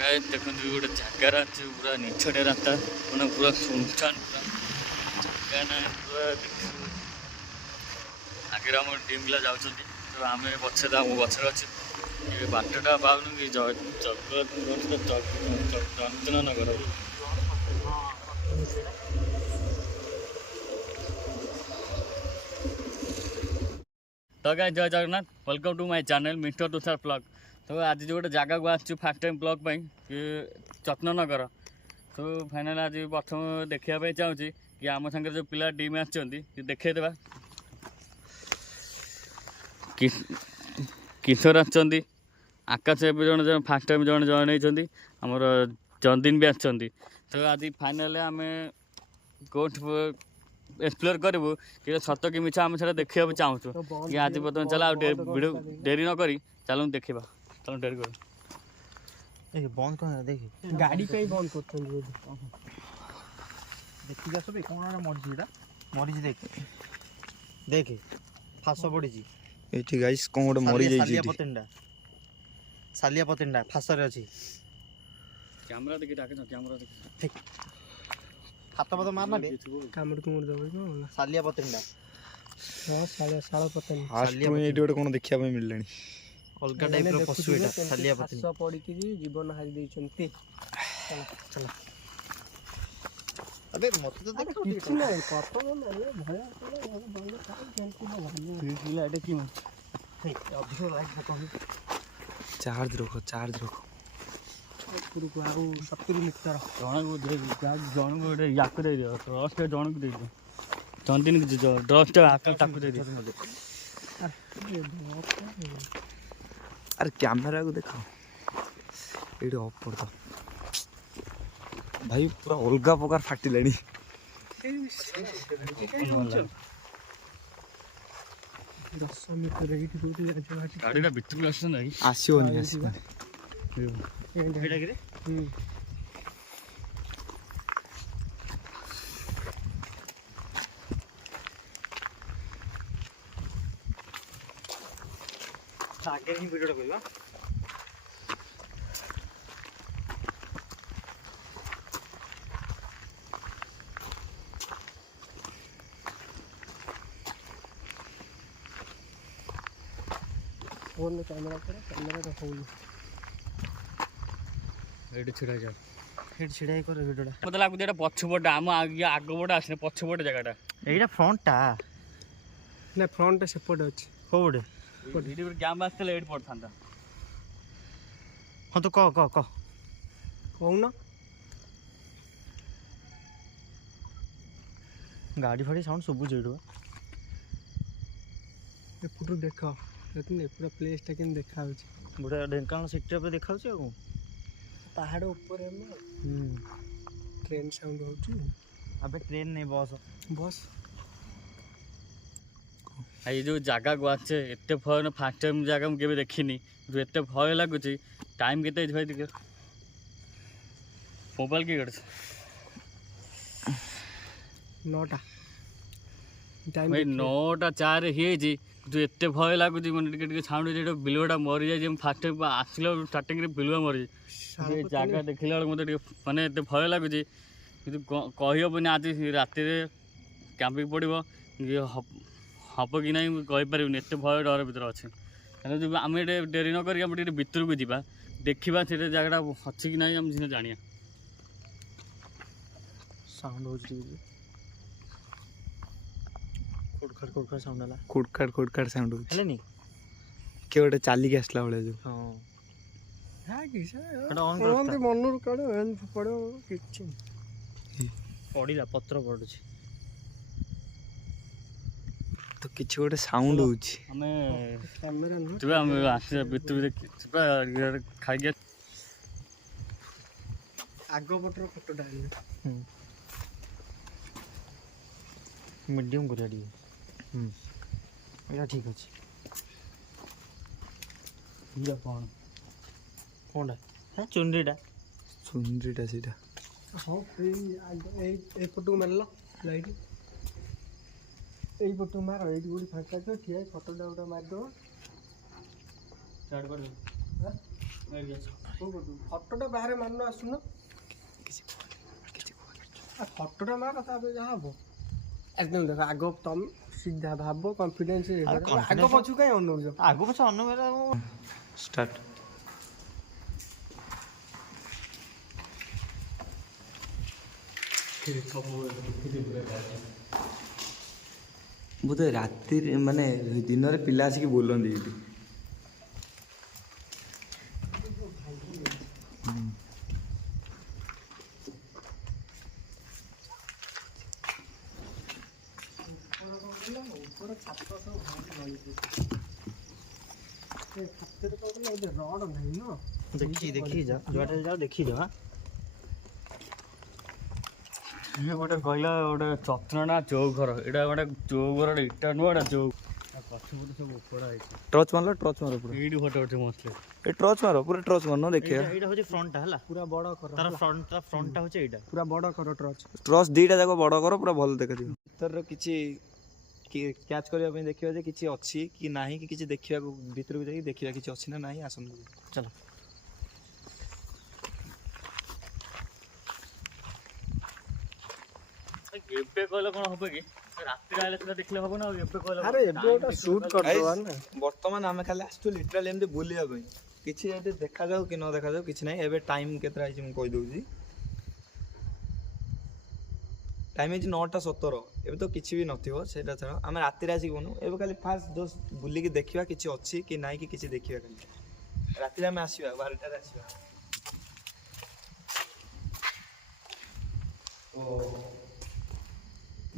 गाइस देखो गोटे जगार अच्छे पूरा निछटे रास्ता मैंने पूरा सुनसान पूरा जगह ना पूरा देखो आगे आम टीम पिला जाऊँ तो आम पछे पछे अच्छे बाटटा पाऊन कि चंदन नगर तो गाइस जय Jagannath welcome to my channel mister Tushar blog. तो आज जो गोटे जगह को आसु फास्ट टाइम ब्लॉग कि चत्ननगर तो फाइनाल आज प्रथम देखा चाहूँगी कि आम सागर जो पिला टीम आसछन्ती देखा किशोर आसछन्ती आकाश जन जन फास्ट टाइम जन जॉइन होती आमर चंदिन भी आसछन्ती। तो आज फाइनाल आम कौट एक्सप्लोर करूँ कि सत कि मिछ आम से देखा चाहूँ कि आज बर्तमान चला वीडियो डेरी न करी चलो देखा चलो डेरी कर बंद कर देख गाड़ी पे बंद करते देखी जा सब कौन मरीज मरीज देख देख फास पड़ी एठी गाइस कोन गोटे मरी जाई सालिया पतिंडा फास रे अछि कैमरा देखि डाके न कैमरा देखि हाथ पत मारना बे कामड़ कुमड़ दबे सालिया पतिंडा हां सालिया साला पतन सालिया एठी गोटे कोन देखिया पे मिललानी अलगा टाइप रो पशु एटा सालिया पतिंडा फास पड़ी कि जीवन हारि दैछन्ते चला चला अबे मत तो देख किछ नै पतो नै भय चला बंद कर जेंटी न भाई पिला एटा की हे अभी लाइक खतम चार्ज रखो पुरु को आउ 70 मीटर जन को दे जन को गोटे याक दे दियो ड्रस के जन को दे दियो चंदिन को ड्रस टा आका टाकू दे दियो अरे कैमरा को देखो एठी ऑफ कर दो भाई पूरा अलगा प्रकार फाटिलानी 10 मीटर एठी कोठी जाय गाड़ी का बिट्टू क्लास नहीं आसियो एटा कि रे आगे ही वीडियो करबा फोन में कैमरा का होल एटी छिड़ा जा हेड छिड़ाई कर वीडियोटा मत लागु एटा पछपट आम आगे आगपट आसने पछपट जगहटा एटा फ्रंट टा ना फ्रंट सेपट अछि कोडे वीडियो पर कैम आसले एट पड़थांता हां तो कह कहूना गाड़ी फाड़ी साउंड सब जेडो ए फोटो देखो लेकिन पूरा प्लेस टा केन देखा होछि बुढ़ा ढेंकान सेक्टर पे देखा होछि को पहाड़ ऊपर है ना ट्रेन साउंड होछि अबे ट्रेन नहीं बस ये जो जगह को आछे एते भय न फास्ट टाइम जगह हम केबे देखिनी जो एते भय लागुची टाइम केते भाई देख मोबाइल के गड़ 9टा टाइम भाई 9टा 4 हे जी जो एते भय लागुची मन टिके साउंड जेडो बिलुडा मरि जाय जे फास्ट टाइम आसलो स्टार्टिंग रे बिलुआ मरि जाय जगह देखिला मते माने एते भय लागुची किंतु कहियो बने आज राति रे कैंपिंग पड़िबो हम कि ना कही पारे एत भय डर भर अच्छे जब आम डेरी नक भीतर को जावा देखा से जगह अच्छी कि ना आम जाना साउंड हो खुड़खड़ साउंड हला खुड़खाड़ साउंड हले नी के गोटे चालिक आसला बेले जो हां हां किस एटा ऑन कर मनर काढ एन पड़ो किछ पड़ीला पत्र पड़ुछि तो किछ गोटे साउंड होछि हमें कैमरा न तू हम आसे भीतर खाई गया आगो पटर फोटो डाल मीडियम करिया दी एटा ठीक अछि ये कौन कोनडा हां चुनरीटा सीधा हां ए फोटो मारला लाइट ए फोटो मार ए गुडी फांका छ ठिया फोटो डाउटा मार दो स्टार्ट कर ଫଟୋଟା ବାହାରେ ମାନୁ ଆସୁନ ଫଟୋଟା ମାର ତାପରେ ଯାହା ହବ ଏକଦମ ଦେଖ ଆଗ ତମେ ସିଧା ଭାବ କନଫିଡେନ୍ସ ଆଗ ପଛୁ କାଇଁ ଅନଉଛ ଆଗ ପଛ ଅନୁଭବ ଷ୍ଟାର୍ଟ। ବୋଧେ ରାତିରେ ମାନେ ଦିନରେ ପିଲା ଆସିକି ବୁଲନ୍ତି ଏଠି। ଉପର ଛାତ ସବୁ ଭାଙ୍ଗି ରହିଛି ଛାତରେ କଣ କହିଲ ଗୋଟେ ରଡ ନାହିଁ ନା ଦେଖି ଯା ଯୁଆଡ଼େ ଯାଅ ଦେଖି ଯା। ଗୋଟେ କହିଲା ଗୋଟେ ଚତ୍ରଣା ଚୌଘର ଏଇଟା ଗୋଟେ ଚୌଘର ଇଟା ନୁହଁ ଏଇଟା ଚୌ ପଛପଟେ ସବୁ ଉପଡ଼ା ହେଇଛି। ଟର୍ଚ୍ଚ ମାର ପୁରା ଏଇଠି ଫଟୋ ଉଠେ ମସ୍ତ ଏ ଟର୍ଚ୍ଚ ମାର ପୁରା ଟର୍ଚ୍ଚ ମାର ଦେଖିବା। ଏଇଟା ହଉଛି ଫ୍ରଣ୍ଟଟା ହେଲା ପୁରା ବଡ କର ତାର ଫ୍ରଣ୍ଟଟା ହଉଛି ଏଇଟା ପୁରା ବଡ କର ଟ୍ରଚ୍ ଟର୍ଚ୍ଚ ଦିଟା ଯାକ ବଡ଼ କର ପୁରା ଭଲ ଦେଖାଯିବ। ଭିତରର କିଛି କ୍ୟାଚ୍ କରିବା ପାଇଁ ଦେଖିବା ଯେ କିଛି ଅଛି କି ନାହିଁ କି କିଛି ଦେଖିବାକୁ ଭିତରକୁ ଯାଇକି ଦେଖିବା କିଛି ଅଛି ନା ନାହିଁ ଆସନ୍ତୁ ଚାଲ। ଏବେ କହିଲେ କଣ ହବ କି ରାତିରେ ଆଇଲେ ସେଟା ଦେଖିଲେ ହବ ନା ଆଉ ଏବେ କହିଲେ ଆରେ ଏବେ ଗୋଟେ ସୁଟ୍ କରିଦବା ନା ବର୍ତ୍ତମାନ ଆମେ ଖାଲି ଆସିଛୁ ଲିଟରାଲି ଏମିତି ବୁଲିବା ପାଇଁ କିଛି ଯଦି ଦେଖାଯାଉ କି ନ ଦେଖାଯାଉ କିଛି ନାହିଁ। ଏବେ ଟାଇମ୍ କେତେଟା ହେଇଛି ମୁଁ କହିଦେଉଛି ଟାଇମ୍ ହେଇଛି 9:17 ଏବେ ତ କିଛି ବି ନଥିବ ସେଇଟା ଛାଡ଼ ଆମେ ରାତିରେ ଆସିକି ବନୁ ଏବେ ଖାଲି ଫାଷ୍ଟ ଜଷ୍ଟ ବୁଲିକି ଦେଖିବା କିଛି ଅଛି କି ନାହିଁ କି କିଛି ଦେଖିବା ଖାଲି ରାତିରେ ଆମେ ଆସିବା 12ଟାରେ ଆସିବା। ଓ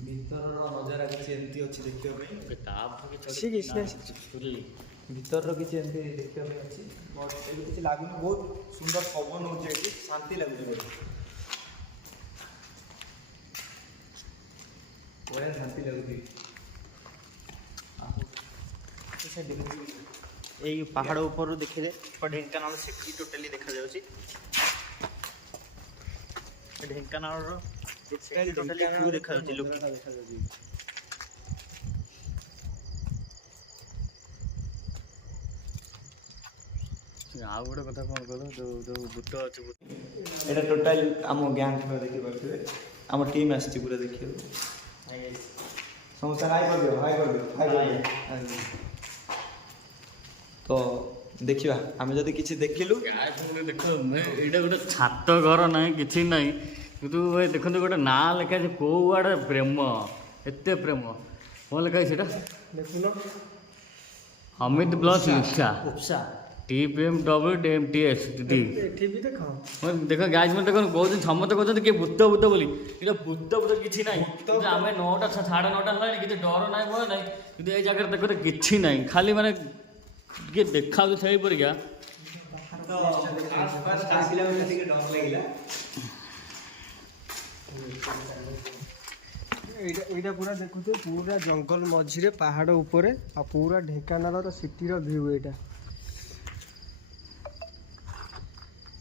ଭିତରର ନଜାରା କିଛି ଏମିତି ଅଛି ଦେଖିବା ପାଇଁ ଭିତରର କିଛି ଏମିତି ଦେଖିବା ପାଇଁ ଅଛି ବଟ୍ ଏବେ କିଛି ଲାଗୁନି ବହୁତ ସୁନ୍ଦର ପବନ ହେଉଛି ଏଠି ଶାନ୍ତି ଲାଗୁଛି ବୋଧେ ବଢ଼ିଆ ଶାନ୍ତି ଲାଗୁଛି। ଏଇ ପାହାଡ଼ ଉପରୁ ଦେଖିଲେ ଢେଙ୍କାନାଳ ସିଟି ଟୋଟାଲି ଦେଖାଯାଉଛି। ଢେଙ୍କାନାଳର ଟୋଟାଲି ଭିଉ ଦେଖାଯାଉଛି ଲୋକ ଦେଖାଯାଉଛି। ଆଉ ଗୋଟେ କଥା କଣ କହିଲ ଯୋଉ ଭୂତ ଅଛି ଏଇଟା ଟୋଟାଲି ଆମ ଗ୍ୟାଙ୍ଗ ପିଲା ଦେଖିପାରୁଥିବେ ଆମ ଟିମ୍ ଆସିଛି ପୁରା ଦେଖିବାକୁ ସମସ୍ତେ ହାଇ କରିଦିଅ ତ ଦେଖିବା ଆମେ ଯଦି କିଛି ଦେଖିଲୁ ଦେଖ ଏଇଟା ଗୋଟେ ଛାତ ଘର ନାହିଁ କିଛି ନାହିଁ କିନ୍ତୁ ଭାଇ ଦେଖନ୍ତୁ ଗୋଟେ ନାଁ ଲେଖା ଅଛି କୋଉ ଆଡ଼େ ପ୍ରେମ ଏତେ ପ୍ରେମ କ'ଣ ଲେଖା ଅଛି ସେଇଟା ଦେଖୁନ ଅମିତ ପ୍ଲସ୍ ଉପସା TPMWDMTS ଦିଦି ଏଠି ବି ଦେଖ ଦେଖ ଗାଇଜ୍ ମାନେ ଦେଖନ୍ତୁ କହୁଛନ୍ତି ସମସ୍ତେ କହୁଛନ୍ତି କିଏ ଭୂତ ବୋଲି ଏଇଟା ଭୂତ କିଛି ନାହିଁ କିନ୍ତୁ ଆମେ 9ଟା 9:30 ହେଲାଣି କିଛି ଡର ନାହିଁ ଭୟ ନାହିଁ କିନ୍ତୁ ଏଇ ଜାଗାରେ ଦେଖନ୍ତୁ କିଛି ନାହିଁ ଖାଲି ମାନେ ଟିକେ ଦେଖାଯାଉଛି ସେଇପରିକା ଏଇଟା ପୁରା ଦେଖୁଥିବେ ପୁରା ଜଙ୍ଗଲ ମଝିରେ ପାହାଡ଼ ଉପରେ ଆଉ ପୁରା ଢେଙ୍କାନାଳର ସିଟିର ଭିଉ ଏଇଟା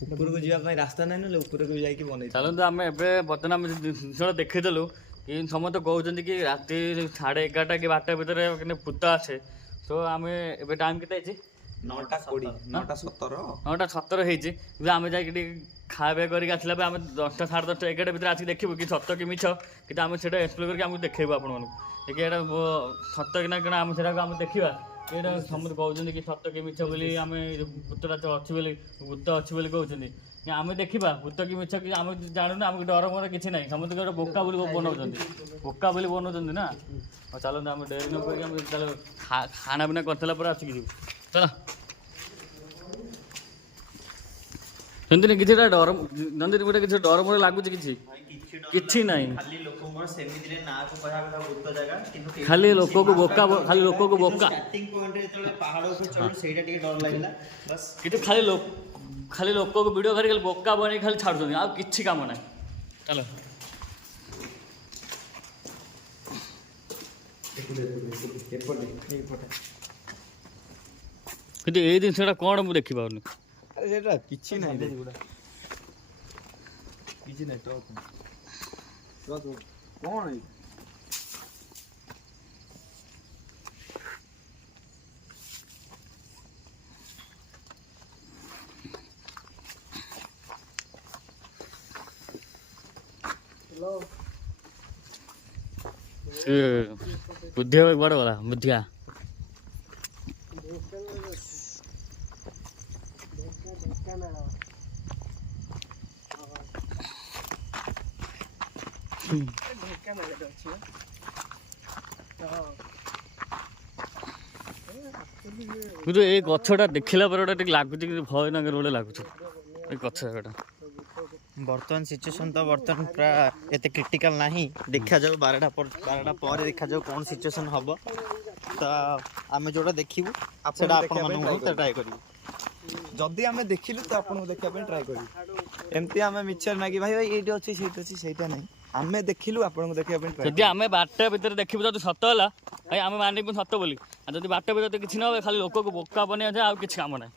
ଉପରକୁ ଯିବା ପାଇଁ ରାସ୍ତା ନାହିଁ ନହେଲେ ଉପରକୁ ଯାଇକି ବନେଇ ଚାଲନ୍ତୁ ଆମେ ଏବେ ବର୍ତ୍ତମାନ ଆମେ ଜିନିଷଟା ଦେଖିଦେଲୁ କି ସମସ୍ତେ କହୁଛନ୍ତି କି ରାତି 11:30 କି 12ଟା ଭିତରେ କିନ୍ତୁ ଭୂତ ଆସେ ତ ଆମେ ଏବେ ଟାଇମ୍ କେତେ ହେଇଛି 9:20 9:17 9:17 ହେଇଛି କିନ୍ତୁ ଆମେ ଯାଇକି ଟିକେ ଖାଇବା ପିଇବା କରିକି ଆସିଲା ପରେ ଆମେ 10ଟା 10:30 11ଟା ଭିତରେ ଆସିକି ଦେଖିବୁ କି ସତ କି ମିଛ କିନ୍ତୁ ଆମେ ସେଇଟା ଏକ୍ସପ୍ଲୋର କରିକି ଆମକୁ ଦେଖେଇବୁ ଆପଣମାନଙ୍କୁ କି ଏଇଟା ସତ କି ନା କ'ଣ ଆମେ ସେଇଟାକୁ ଆମେ ଦେଖିବା ଏଇଟା ସମସ୍ତେ କହୁଛନ୍ତି କି ସତ କି ମିଛ ବୋଲି ଆମେ ଭୂତଟା ଅଛି ବୋଲି ଭୂତ ଅଛି ବୋଲି କହୁଛନ୍ତି ଆମେ ଦେଖିବା ଭୂତ କି ମିଛ କି ଆମେ ଜାଣୁନା ଆମକୁ ଡର ମର କିଛି ନାହିଁ ସମସ୍ତେ ଗୋଟେ ବୋକା ବୋଲି ବନଉଛନ୍ତି ନା ଆଉ ଚାଲନ୍ତୁ ଆମେ ଡେରି ନ କରିକି ଆମେ ଚାଲ ଖାନା ପିନା କରିଥିଲା ପରେ ଆସିକି ଯିବୁ ଚାଲ ସେମିତି କିଛିଟା ଡର ନନ୍ଦିନୀ ଗୋଟେ କିଛି ଡର ମର ଲାଗୁଛି କିଛି ନାହିଁ ଖାଲି ଲୋକଙ୍କର ସେମିତିରେ ନାଁକୁ କହିବା କଥା ଭୂତ ଜାଗା କିନ୍ତୁ ଖାଲି ଲୋକକୁ ବୋକା ଷ୍ଟାର୍ଟିଂ ପଏଣ୍ଟରେ ଯେତେବେଳେ ପାହାଡ଼ ଉପରେ ଚଢ଼ିଲୁ ସେଇଟା ଟିକେ ଡର ଲାଗିଲା ବାସ୍ କିନ୍ତୁ ଖାଲି ଲୋକକୁ ଭିଡ଼ିଓ କରି ଖାଲି ବୋକା ବନେଇକି ଖାଲି ଛାଡ଼ୁଛନ୍ତି ଆଉ କିଛି କାମ ନାହିଁ ଚାଲ କିନ୍ତୁ ଏଇ ଜିନିଷଟା କ'ଣ ମୁଁ ଦେଖିପାରୁନି ଆରେ ସେଟା କିଛି ନାହିଁ କିଛି ନାହିଁ କ'ଣ ସେ ବୁଦ୍ଧିଆ ଭାଇ ବଡ଼ ଗଲା ବୁଦ୍ଧିଆ କିନ୍ତୁ ଏଇ ଗଛଟା ଦେଖିଲା ପରେ ଗୋଟେ ଟିକେ ଲାଗୁଛି କିନ୍ତୁ ଭୟ ନାଗର ଗୋଟେ ଲାଗୁଛି ଏଇ ଗଛ ଜାଗାଟା। ବର୍ତ୍ତମାନ ସିଚୁଏସନ୍ ତ ବର୍ତ୍ତମାନ ପୁରା ଏତେ କ୍ରିଟିକାଲ ନାହିଁ, ଦେଖାଯାଉ 12ଟା ପରେ ଦେଖାଯାଉ କ'ଣ ସିଚୁଏସନ୍ ହେବ। ତ ଆମେ ଯେଉଁଟା ଦେଖିବୁ ସେଇଟା ଆପଣମାନଙ୍କୁ ଟ୍ରାଏ କରିବୁ। ଯଦି ଆମେ ଦେଖିଲୁ ତ ଆପଣଙ୍କୁ ଦେଖିବା ପାଇଁ ଟ୍ରାଏ କରିବୁ। ଏମିତି ଆମେ ମିଛରେ ନାଇଁ କି ଭାଇ ଭାଇ ଏଇଠି ଅଛି ସେଇଠି ଅଛି ସେଇଟା ନାହିଁ, ଆମେ ଦେଖିଲୁ ଆପଣଙ୍କୁ ଦେଖିବା ପାଇଁ ଟ୍ରାଏ। ଯଦି ଆମେ 12ଟା ଭିତରେ ଦେଖିବୁ ଯଦି ସତ ହେଲା ଭାଇ ଆମେ ମାନିବୁ ସତ ବୋଲି, ଆଉ ଯଦି 12ଟା ଭିତରେ କିଛି ନ ହୁଏ ଖାଲି ଲୋକକୁ ବୋକା ବନେଇବା ଯାଏ ଆଉ କିଛି କାମ ନାହିଁ।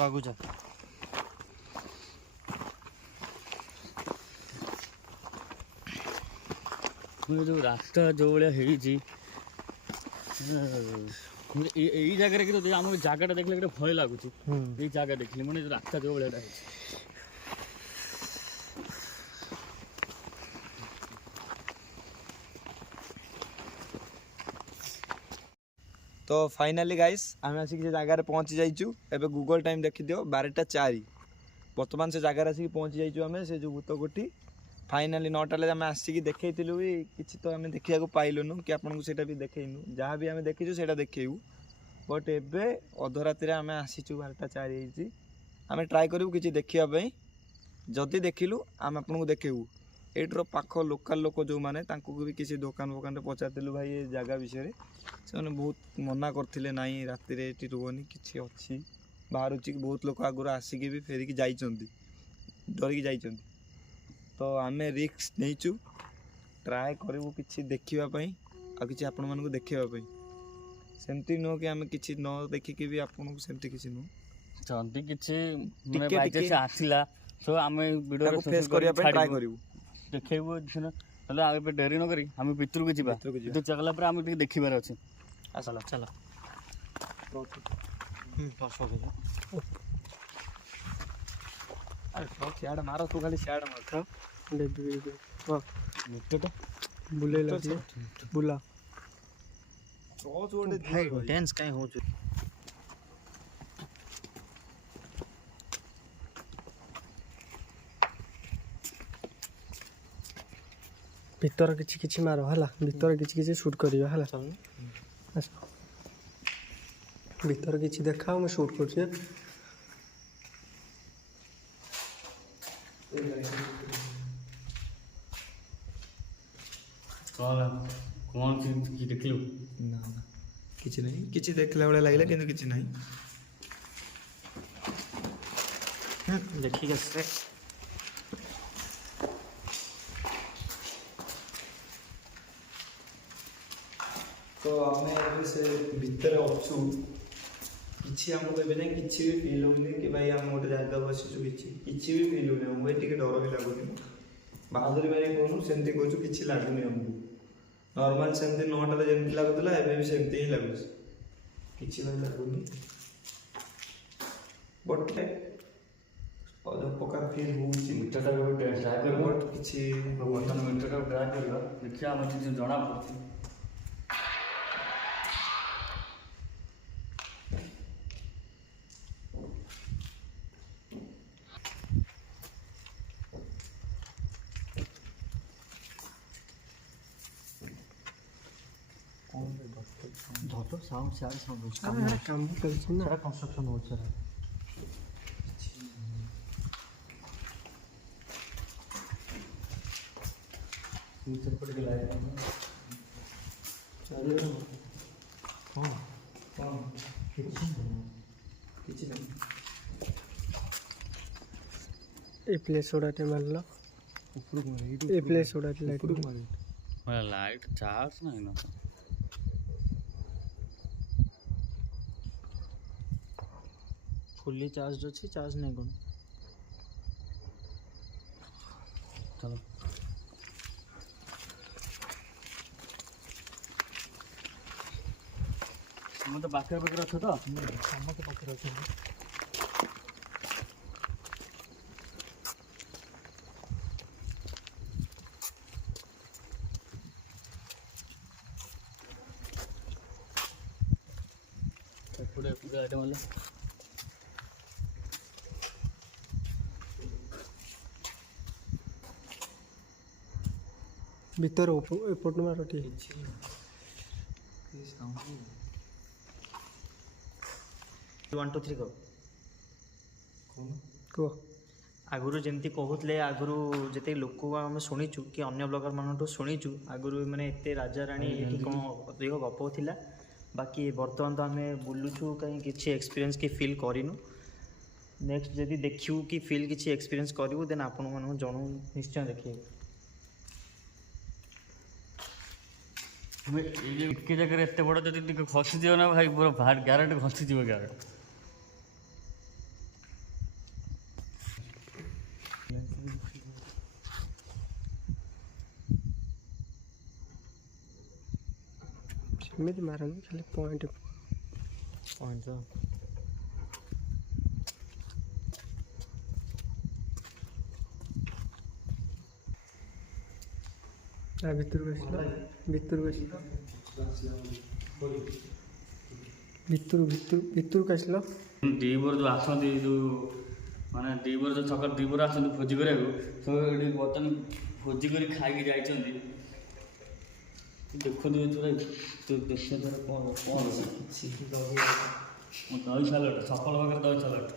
ଆଗକୁ ଯା। ଯେଉଁ ରାସ୍ତା ଯେଉଁ ଭଳିଆ ହେଇଛି ଏଇ ଜାଗାରେ କିନ୍ତୁ ଆମକୁ ଜାଗାଟା ଦେଖିଲେ ଗୋଟେ ଭୟ ଲାଗୁଛି। ଏଇ ଜାଗା ଦେଖିଲି ମାନେ ଯେଉଁ ରାସ୍ତା ଯେଉଁ ଭଳିଆଟା ହେଇଛି। ତ ଫାଇନାଲି ଗାଇସ୍ ଆମେ ଆସିକି ସେ ଜାଗାରେ ପହଞ୍ଚି ଯାଇଛୁ। ଏବେ ଗୁଗଲ୍ ଟାଇମ୍ ଦେଖିଦିଅ 12ଟା 4। ବର୍ତ୍ତମାନ ସେ ଜାଗାରେ ଆସିକି ପହଞ୍ଚି ଯାଇଛୁ ଆମେ, ସେ ଯେଉଁ ଭୂତ କୋଠି। ଫାଇନାଲି 9ଟାରେ ଆମେ ଆସିକି ଦେଖେଇଥିଲୁ ବି କିଛି ତ ଆମେ ଦେଖିବାକୁ ପାଇଲୁନୁ କି ଆପଣଙ୍କୁ ସେଇଟା ବି ଦେଖେଇନୁ। ଯାହା ବି ଆମେ ଦେଖିଛୁ ସେଇଟା ଦେଖେଇବୁ। ବଟ୍ ଏବେ ଅଧରାତିରେ ଆମେ ଆସିଛୁ 12ଟା 4 ହେଇଛି। ଆମେ ଟ୍ରାଏ କରିବୁ କିଛି ଦେଖିବା ପାଇଁ, ଯଦି ଦେଖିଲୁ ଆମେ ଆପଣଙ୍କୁ ଦେଖେଇବୁ। ଏଇଠିର ପାଖ ଲୋକାଲ ଲୋକ ଯେଉଁମାନେ ତାଙ୍କୁ ବି କିଛି ଦୋକାନ ଫୋକାନରେ ପଚାରିଥିଲୁ ଭାଇ ଏ ଜାଗା ବିଷୟରେ, ସେମାନେ ବହୁତ ମନା କରିଥିଲେ ନାଇଁ ରାତିରେ ଏଠି ରୁହନି କିଛି ଅଛି ବାହାରୁଛି। ବହୁତ ଲୋକ ଆଗରୁ ଆସିକି ବି ଫେରିକି ଯାଇଛନ୍ତି, ଡରିକି ଯାଇଛନ୍ତି। ତ ଆମେ ରିସ୍କ ନେଇଛୁ, ଟ୍ରାଏ କରିବୁ କିଛି ଦେଖିବା ପାଇଁ ଆଉ କିଛି ଆପଣମାନଙ୍କୁ ଦେଖେଇବା ପାଇଁ। ସେମିତି ନୁହଁ କି ଆମେ କିଛି ନ ଦେଖିକି ବି ଆପଣଙ୍କୁ ସେମିତି କିଛି ନୁହଁ। ଯଦି କିଛି ଟିକେ ଟିକେ ଆସିଲା ତ ଆମେ ଭିଡ଼ିଓ ଫେସ୍ କରିବା ପାଇଁ ଟ୍ରାଏ କରିବୁ, ଦେଖେଇବୁ। ତାହେଲେ ଆଉ ଏବେ ଡେରି ନ କରି ଆମେ ଭିତରକୁ ଯିବା। ଭିତରକୁ ଚାଲିଲା ପରେ ଆମେ ଟିକେ ଦେଖିବାର ଅଛି। ଚାଲ ଚାଲ। ସିଆଡ଼େ ମାର, ତୁ ଖାଲି ସିଆଡ଼େ ମାର। ବୁଲେଇଲା ବୁଲା ଡ୍ୟାନ୍ସ କାଇଁ ହଉଛୁ? ଭିତର କିଛି କିଛି ମାର ହେଲା, ଭିତର କିଛି କିଛି ସୁଟ୍ କରିବା ହେଲା। ଆସ ଭିତର କିଛି ଦେଖାଅ, ମୁଁ ସୁଟ୍ କରୁଛି। କ'ଣ କିଛି ଦେଖିଲୁ? ନା ନା କିଛି ନାହିଁ, କିଛି ଦେଖିଲା ଭଳିଆ ଲାଗିଲା କିନ୍ତୁ କିଛି ନାହିଁ। ଦେଖିକି ଆସିଲେ ତ ଆମେ ଏବେ ସେ ଭିତରେ ଅଛୁ, କିଛି ଆମକୁ ଏବେ ଯାଏଁ କିଛି ବି ଫିଲ୍ ହେଉନି କି ଭାଇ ଆମେ ଗୋଟେ ଜାଗାକୁ ଆସିଛୁ। କିଛି ବି ଫିଲ୍ ହେଉନି ଆମକୁ, ଟିକେ ଡର ବି ଲାଗୁନି। ବାହାଦୁରୀ ଭାଇ କହୁନୁ ସେମିତି କହୁଛୁ, କିଛି ଲାଗୁନି ଆମକୁ। ନର୍ମାଲ ସେମିତି 9ଟାରେ ଯେମିତି ଲାଗୁଥିଲା ଏବେ ବି ସେମିତି ହିଁ ଲାଗୁଛି, କିଛି ଭାଇ ଲାଗୁନି। ବଟ୍ ଅଲଗା ପ୍ରକାର ଫିଲ୍ ହେଉଛି ମିଟରଟା ବି ଟ୍ରାଏ କରିବ ବଟ୍ କିଛି ବର୍ତ୍ତମାନ ମିଟରଟା ଟ୍ରାଏ କରିବା ଦେଖିବା ଆମର କିଛି ଜଣା ପଡ଼ୁଛି। ଧର ସାଉଣ୍ଡ ସିଆଡ଼େ ସାଉଣ୍ଡ ହେଉଛି କାମ ଚାଲିଛି ନା। ସେଟା କନଷ୍ଟ୍ରକ୍ସନ୍ ହେଉଛି ସେଟା। ସେପଟେ ଲାଇଟ୍ ହଁ କ'ଣ କିଛି ନାହିଁ। ଏ ପ୍ଲେସ୍ ଗୁଡ଼ାଟେ ମାରିଲ, ଏ ପ୍ଲେସ୍ ଗୁଡ଼ାଟେ ଲାଇଟ୍ ଲାଇଟ୍ ଚାର୍ଜ ନାହିଁ ନା ଫୁଲି ଚାର୍ଜ ଅଛି, ଚାର୍ଜ ନାହିଁ କ'ଣ? ଚାଲ ସମସ୍ତେ ପାଖରେ ପାଖରେ ଅଛ ତ? ସମସ୍ତେ ପାଖରେ ଅଛନ୍ତି। ଏପଟେ ଲାଇଟ୍ ମାରିଲେ ଭିତରେ ଏପଟ ମାର ଟିକେ। ୱାନ୍ ଟୁ ଥ୍ରୀ କହ। କୁହ। ଆଗରୁ ଯେମିତି କହୁଥିଲେ, ଆଗରୁ ଯେତେ ଲୋକ ଆମେ ଶୁଣିଛୁ କି ଅନ୍ୟ ବ୍ଲଗର ମାନଙ୍କଠୁ ଶୁଣିଛୁ, ଆଗରୁ ମାନେ ଏତେ ରାଜାରାଣୀ ଏଠି କ'ଣ ଅଧିକ ଗପ ଥିଲା। ବାକି ବର୍ତ୍ତମାନ ତ ଆମେ ବୁଲୁଛୁ, କାହିଁ କିଛି ଏକ୍ସପିରିଏନ୍ସ କି ଫିଲ୍ କରିନୁ। ନେକ୍ସଟ ଯଦି ଦେଖିବୁ କି ଫିଲ୍ କିଛି ଏକ୍ସପିରିଏନ୍ସ କରିବୁ, ଦେନ୍ ଆପଣମାନଙ୍କୁ ଜଣୁ ନିଶ୍ଚୟ ଦେଖେଇବୁ। ତୁମେ ଏଇ ଯେଉଁ ଟିକେ ଜାଗାରେ ଏତେ ବଡ଼ ଯଦି ଟିକେ ଖସିଯିବ ନା ଭାଇ, ପୁରା ଗ୍ୟାରେଣ୍ଟି ଖସିଯିବ ଗ୍ୟାରେଣ୍ଟି। ସେମିତି ମାରନି, ଖାଲି ପଏଣ୍ଟ ଭିତରକୁ ଆସିଲ, ଭିତରକୁ ଆସିଲ, ଭିତରକୁ ଆସିଲ। ଦ୍ୱିପହର ଯେଉଁ ଆସନ୍ତି, ଯେଉଁ ମାନେ ଦ୍ୱିପହର ଯେଉଁ ସକାଳ ଦ୍ୱିପହର ଆସନ୍ତି ଭୋଜି କରିବାକୁ, ସବୁ ଏଠି ବର୍ତ୍ତମାନ ଭୋଜି କରି ଖାଇକି ଯାଇଛନ୍ତି। ଦେଖନ୍ତୁ ତୁ ଦେଖ କ'ଣ ଦହି ସାଲଡ଼, ସକାଳ ପାଖରେ ଦହି ସାଲଡ଼।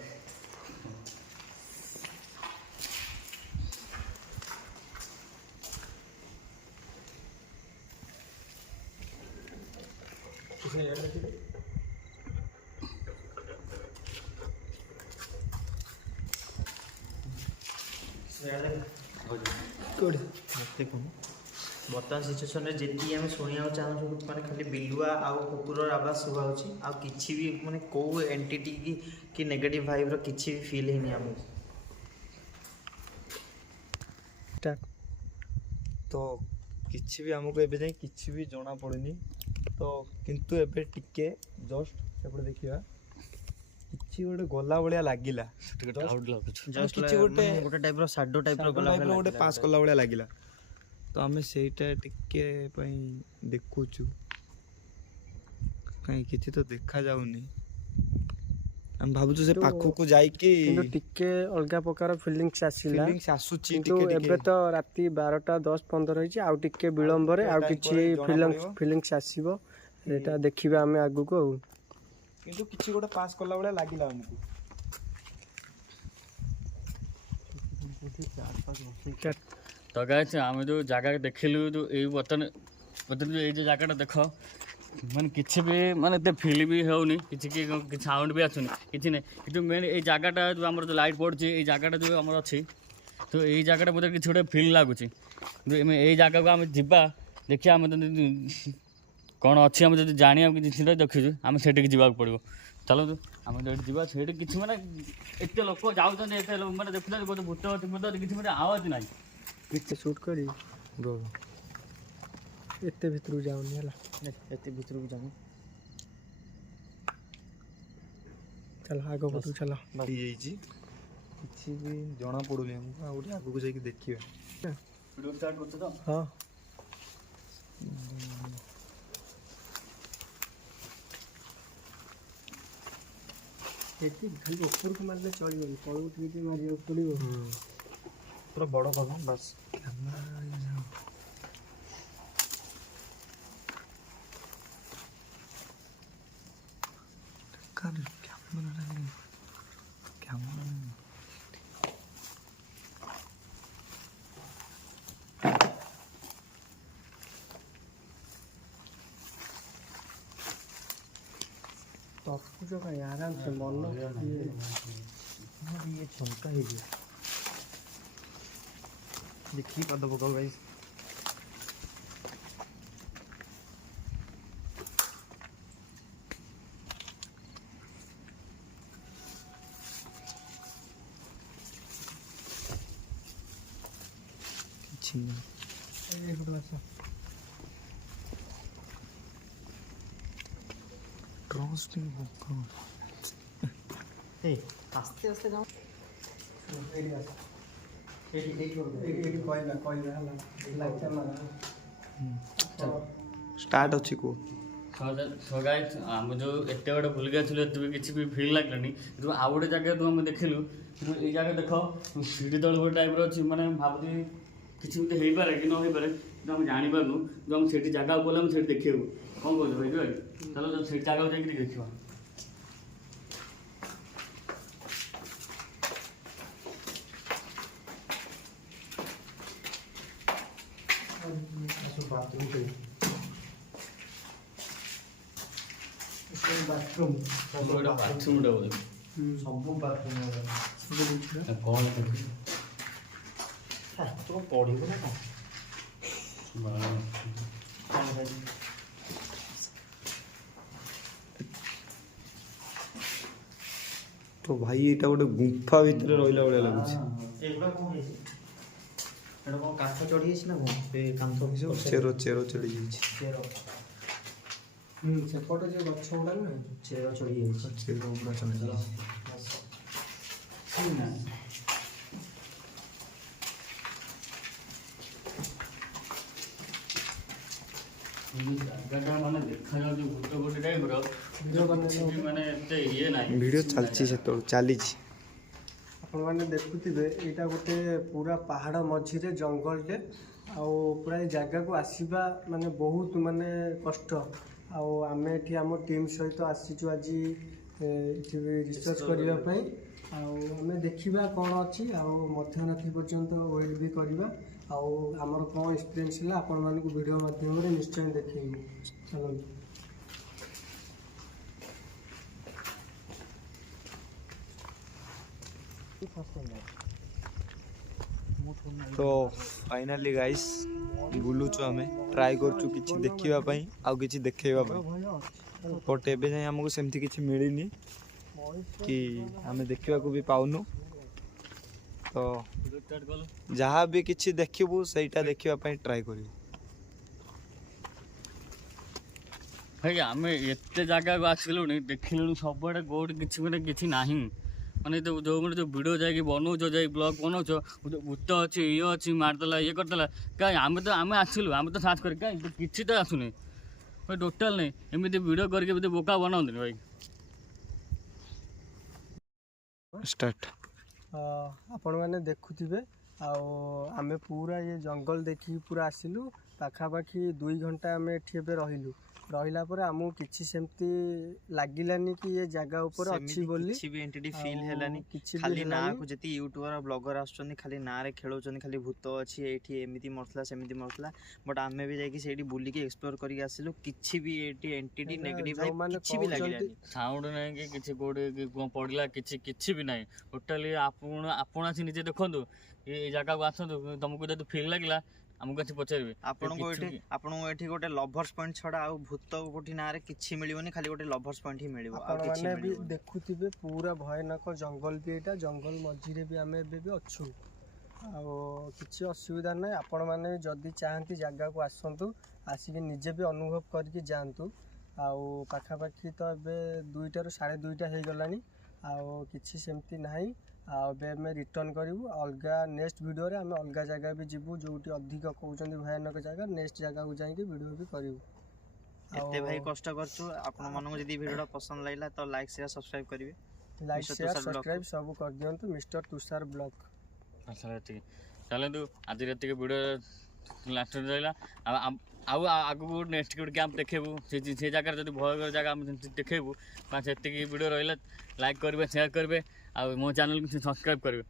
ଦେଖୁନ ବର୍ତ୍ତମାନ ସିଚୁଏସନରେ ଯେତିକି ଆମେ ଶୁଣିବାକୁ ଚାହୁଁଛୁ, ମାନେ ଖାଲି ବିଲୁଆ ଆଉ କୁକୁରର ଆବାଜ ଶୁଭାଉଛି, ଆଉ କିଛି ବି ମାନେ କେଉଁ ଏଣ୍ଟିଟି କି ନେଗେଟିଭ୍ ଭାଇବ୍ର କିଛି ବି ଫିଲ୍ ହେଇନି ଆମକୁ। ତ କିଛି ବି ଆମକୁ ଏବେ ଯାଏଁ କିଛି ବି ଜଣା ପଡ଼ୁନି। ତ କିନ୍ତୁ ଏବେ ଟିକେ ଜଷ୍ଟ ସେପଟେ ଦେଖିବା, କିଛି ଗୋଟେ ଗଲା ଭଳିଆ ଲାଗିଲା। ଟିକେ ଡାଉଟ୍ ଲାଗୁଛି। ଜଷ୍ଟ କିଛି ଗୋଟେ ଟାଇପ୍ର ସାଡୋ ଟାଇପ୍ର ଗୋଟେ ପାସ୍ କଲା ଭଳିଆ ଲାଗିଲା। ତ ଆମେ ସେଇଟା ଟିକେ ପାଇଁ ଦେଖୁଛୁ, କାହିଁ କିଛି ତ ଦେଖାଯାଉନି। ଆମେ ଭାବୁଛୁ ସେ ପାଖକୁ ଯାଇକି କିନ୍ତୁ ଟିକେ ଅଲଗା ପ୍ରକାର ଫିଲିଙ୍ଗସ୍ ଆସିଲା। ଫିଲିଙ୍ଗସ୍ ଆସୁଛି କିନ୍ତୁ ଟିକେ ଏବେ ତ ରାତି 12:10-15 ହେଇଛି, ଆଉ ଟିକେ ବିଳମ୍ବରେ ଆଉ କିଛି ଫିଲିଙ୍ଗସ୍ ଆସିବ। ସେଇଟା ଦେଖିବା ଆମେ ଆଗକୁ ଆଉ। କିନ୍ତୁ କିଛି ଗୋଟେ ପାସ୍ କଲା ଭଳିଆ ଲାଗିଲା ଆମକୁ। ତ ଗାଇସ୍, ଆମେ ଯେଉଁ ଜାଗା ଦେଖିଲୁ, ଯେଉଁ ଏଇ ବର୍ତ୍ତମାନ ଏଇ ଯେଉଁ ଜାଗାଟା ଦେଖ, ମାନେ କିଛି ବି ମାନେ ଏତେ ଫିଲ୍ ବି ହେଉନି, କିଛି ସାଉଣ୍ଡ ବି ଆସୁନି, କିଛି ନାହିଁ। କିନ୍ତୁ ମେନ୍ ଏଇ ଜାଗାଟା ଯେଉଁ ଆମର ଯେଉଁ ଲାଇଟ୍ ପଡ଼ୁଛି, ଏଇ ଜାଗାଟା ଯେଉଁ ଆମର ଅଛି, ତ ଏଇ ଜାଗାଟା ମୋତେ କିଛି ଗୋଟେ ଫିଲ୍ ଲାଗୁଛି। କିନ୍ତୁ ଏଇ ଜାଗାକୁ ଆମେ ଯିବା, ଦେଖିବା ଆମେ ଯଦି କ'ଣ ଅଛି, ଆମେ ଯଦି ଜାଣିବାକୁ ଜିନିଷଟା ଦେଖିଛୁ, ଆମେ ସେଠିକି ଯିବାକୁ ପଡ଼ିବ। ଚାଲନ୍ତୁ ଆମେ ସେଇଠି ଯିବା। ସେଇଠି କିଛି ମାନେ ଏତେ ଲୋକ ଯାଉଛନ୍ତି, ଏତେ ମାନେ ଦେଖୁଛନ୍ତି ବୋଧେ ଭୂତ ଅଛି, କିଛି ମାନେ ଆୱାଜ ନାହିଁ। କିଛି ସୁଟ୍ କରି ଏତେ ଭିତରକୁ ଯାଉନି ହେଲା, ଏତେ ଭିତରକୁ ଯାଉନି। ଚାଲ ଆଗ ପଟକୁ ଚାଲ। ହେଇଯାଇଛି କିଛି ବି ଜଣା ପଡୁନି ଆମକୁ ଆଉ ଗୋଟେ ଆଗକୁ ଯାଇକି ଦେଖିବା। ଭିଡ଼ିଓ ଷ୍ଟାର୍ଟ କରୁଛ ତ? ହଁ ଏଠି ଖାଲି ଉପରକୁ ମାରିଲେ ଚଳିବନି, ତଳକୁ ଟିକେ ଟିକେ ମାରିବାକୁ ପଡ଼ିବ। ପୁରା ବଡ଼ କଲ ବାସ୍। ତପୁଛ କାଇଁ ଆରାମସେ ମନ ଇଏ ଛଙ୍କା ହେଇଯିବ। ଦେଖିକି ପାଦ ପକାଉ ଭାଇ। କିଛି ନାହିଁ। ଏପଟୁ ଆସ। ଆସ୍ତେ ଆସ୍ତେ ଯାଉ। ଏଇଠି ଆସ। ଏଇଠି କହିବା ହେଲା ଲାଇଟ୍ଟା ମାର। ଷ୍ଟାର୍ଟ ଅଛି କୁହ। ଗାଇସ୍ ଆମେ ଯେଉଁ ଏତେ ବଡ଼ ବୁଲିକି ଆସିଲୁ ଏତେ ବି କିଛି ବି ଫିଲ୍ ଲାଗିଲାନି, କିନ୍ତୁ ଆଉ ଗୋଟେ ଜାଗା ତୁ ଆମେ ଦେଖିଲୁ, କିନ୍ତୁ ଏଇ ଜାଗା ଦେଖ ସିଡ଼ି ତଳ ଗୋଟେ ଟାଇପ୍ର ଅଛି, ମାନେ ଭାବୁଛି କିଛି ଏମିତି ହେଇପାରେ କି ନ ହେଇପାରେ କିନ୍ତୁ ଆମେ ଜାଣିପାରୁନୁ, କିନ୍ତୁ ଆମେ ସେଇଠି ଜାଗାକୁ ଗଲେ ଆମେ ସେଇଠି ଦେଖିବାକୁ। କ'ଣ କହୁଛ ଭାଇ ଯିବା ଚାଲ ସେଇ ଜାଗାକୁ ଯାଇକି ଟିକେ ଦେଖିବା। ବାଥରୁମ୍ ବାଥରୁମ୍ଟା ବୋଧେ ସବୁ ବାଥରୁମ୍ ସବୁ ଦେଖିବା। କ'ଣ ଦେଖିଛୁ? ତୁ ପଢ଼ିବୁ ନା କ'ଣ? ତ ଭାଇ ଏଇଟା ଗୋଟେ ଗୁମ୍ଫା ଭିତରେ ରହିଲା ଭଳିଆ ଲାଗୁଛି। ଏଗୁଡ଼ା କ'ଣ ହେଇଛି? ଏଇଟା କ'ଣ କାଠ ଚଢ଼ି ଯାଇଛି ନା କ'ଣ? ସେ କାନ୍ଥ ଚେର ଚେର ଚଢ଼ି ଯାଇଛି। ଚେର ସେପଟେ ଯେଉଁ ଗଛ ଗୁଡ଼ା ନୁହେଁ ଚେର ଚଢ଼ି ଯାଇଛି। ଚେର ପୁରା ଚଢ଼ି ଯାଇଛି। ଜାଗାଟା ମାନେ ଦେଖାଯାଉଛି ଭୂତ ଗୋଟେ ଟାଇପ୍ର, ମାନେ ଏତେ ଇଏ ନାହିଁ। ଭିଡ଼ିଓ ଚାଲିଛି ସେତେବେଳୁ ଚାଲିଛି। ଆପଣମାନେ ଦେଖୁଥିବେ ଏଇଟା ଗୋଟେ ପୁରା ପାହାଡ଼ ମଝିରେ ଜଙ୍ଗଲଟେ, ଆଉ ପୁରା ଏ ଜାଗାକୁ ଆସିବା ମାନେ ବହୁତ ମାନେ କଷ୍ଟ। ଆଉ ଆମେ ଏଠି ଆମ ଟିମ୍ ସହିତ ଆସିଛୁ ଆଜି ଏଠି ରିସର୍ଚ୍ଚ କରିବା ପାଇଁ। ଆଉ ଆମେ ଦେଖିବା କ'ଣ ଅଛି, ଆଉ ମଧ୍ୟରାତ୍ରି ପର୍ଯ୍ୟନ୍ତ ୱେଟ୍ ବି କରିବା, ଆଉ ଆମର କ'ଣ ଏକ୍ସପିରିଏନ୍ସ ହେଲା ଆପଣମାନଙ୍କୁ ଭିଡ଼ିଓ ମାଧ୍ୟମରେ ନିଶ୍ଚୟ ଦେଖେଇବୁ। ଚାଲନ୍ତୁ। ତ ଫାଇନାଲି ଗାଇସ୍ ବୁଲୁଛୁ, ଆମେ ଟ୍ରାଏ କରୁଛୁ କିଛି ଦେଖିବା ପାଇଁ ଆଉ କିଛି ଦେଖେଇବା ପାଇଁ, ବଟ୍ ଏବେ ଯାଏଁ ଆମକୁ ସେମିତି କିଛି ମିଳିନି କି ଆମେ ଦେଖିବାକୁ ବି ପାଉନୁ। ତ ଯାହା ବି କିଛି ଦେଖିବୁ ସେଇଟା ଦେଖିବା ପାଇଁ ଟ୍ରାଏ କରିବୁ। ଭାଇ ଆମେ ଏତେ ଜାଗାକୁ ଆସିଲୁଣି, ଦେଖିଲୁଣି ସବୁଆଡ଼େ କୋଉଠି କିଛି ମାନେ କିଛି ନାହିଁ। ମାନେ ଯେଉଁମାନେ ଯେଉଁ ଭିଡ଼ିଓ ଯାଇକି ବନଉଛ, ଯାଇ ବ୍ଲଗ୍ ବନଉଛ, ଭୂତ ଅଛି ଇଏ ଅଛି ମାରିଦେଲା ଇଏ କରିଦେଲା, କାଇଁ ଆମେ ଆସିଲୁ ଆମେ ତ ସାର୍ଚ୍ଚ କରି କାଇଁ କିଛି ତ ଆସୁନି ଭାଇ, ଟୋଟାଲ୍ ନାହିଁ। ଏମିତି ଭିଡ଼ିଓ କରିକି ଏମିତି ବୋକା ବନାଉନି ଭାଇ। ଷ୍ଟାର୍ଟ। ଆପଣମାନେ ଦେଖୁଥିବେ, ଆଉ ଆମେ ପୁରା ଇଏ ଜଙ୍ଗଲ ଦେଖିକି ପୁରା ଆସିଲୁ। ପାଖାପାଖି 2 ଘଣ୍ଟା ଆମେ ଏଠି ଏବେ ରହିଲା ପରେ ଆମକୁ କିଛି ସେମିତି ଲାଗିଲାନି କି ଏ ଜାଗା ଉପରେ ଅଛି ବୋଲି। କିଛି ବି ଏଣ୍ଟିଟି ଫିଲ୍ ହେଲାନି। କିଛି ଖାଲି ନାଁକୁ ଯେତିକି ୟୁଟ୍ୟୁବର ବ୍ଲଗର ଆସୁଛନ୍ତି ଖାଲି ନାଁରେ ଖେଳଉଛନ୍ତି, ଖାଲି ଭୂତ ଅଛି ଏଇଠି ଏମିତି ମରୁଥିଲା ସେମିତି ମରୁଥିଲା, ବଟ୍ ଆମେ ବି ଯାଇକି ସେଇଠି ବୁଲିକି ଏକ୍ସପ୍ଲୋର କରିକି ଆସିଲୁ। କିଛି ବି ଏଠି ଏଣ୍ଟିଟି ନେଗେଟିଭ କିଛି ବି ଲାଗିଲାନି। ସାଉଣ୍ଡ ନାହିଁ କି କିଛି କୋଉଠି କ'ଣ ପଡ଼ିଲା କିଛି ବି ନାହିଁ ଟୋଟାଲି। ଆପଣ ଆସି ନିଜେ ଦେଖନ୍ତୁ, ଏ ଜାଗାକୁ ଆସନ୍ତୁ, ତମକୁ ଯଦି ଫିଲ୍ ଲାଗିଲା ଆମକୁ କିଛି ପଚାରିବେ। ଆପଣଙ୍କୁ ଏଠି ଗୋଟେ ଲଭର୍ସ ପଏଣ୍ଟ ଛଡ଼ା ଆଉ ଭୂତ କୋଠି ନାଁରେ କିଛି ମିଳିବନି, ଖାଲି ଗୋଟେ ଲଭର୍ସ ପଏଣ୍ଟ ହିଁ ମିଳିବ। ଆପଣମାନେ ବି ଦେଖୁଥିବେ ପୁରା ଭୟାନକ ଜଙ୍ଗଲ ବି ଏଇଟା, ଜଙ୍ଗଲ ମଝିରେ ବି ଆମେ ଏବେ ବି ଅଛୁ। ଆଉ କିଛି ଅସୁବିଧା ନାହିଁ। ଆପଣମାନେ ଯଦି ଚାହାନ୍ତି ଜାଗାକୁ ଆସନ୍ତୁ, ଆସିକି ନିଜେ ବି ଅନୁଭବ କରିକି ଯାଆନ୍ତୁ। ଆଉ ପାଖାପାଖି ତ ଏବେ 2ଟାରୁ 2:30 ହେଇଗଲାଣି, ଆଉ କିଛି ସେମିତି ନାହିଁ। आबे आम रिटर्न करूँ अलग नेक्स्ट वीडियो रे आम अलग जगह भी जीवु जो अधिक कहते भयानक जगह नेक्स्ट जगह को जाइए वीडियो भी करूँ। एते भाई कष्ट करछु आपण मानक जदी वीडियो पसंद लागला तो लाइक शेयर सब्सक्राइब करिवे। लाइक शेयर सब्सक्राइब सब कर दियंतु मिस्टर तुषार ब्लॉग। चलतु आज ये वीडियो लास्ट रहा आगू नेक्स्ट गोटे कैंप देखेबू से जगह जब भय जगह देखेबू से वीडियो रहा लाइक करेंगे शेयर करेंगे आ मो चैनल को सब्सक्राइब करेंगे।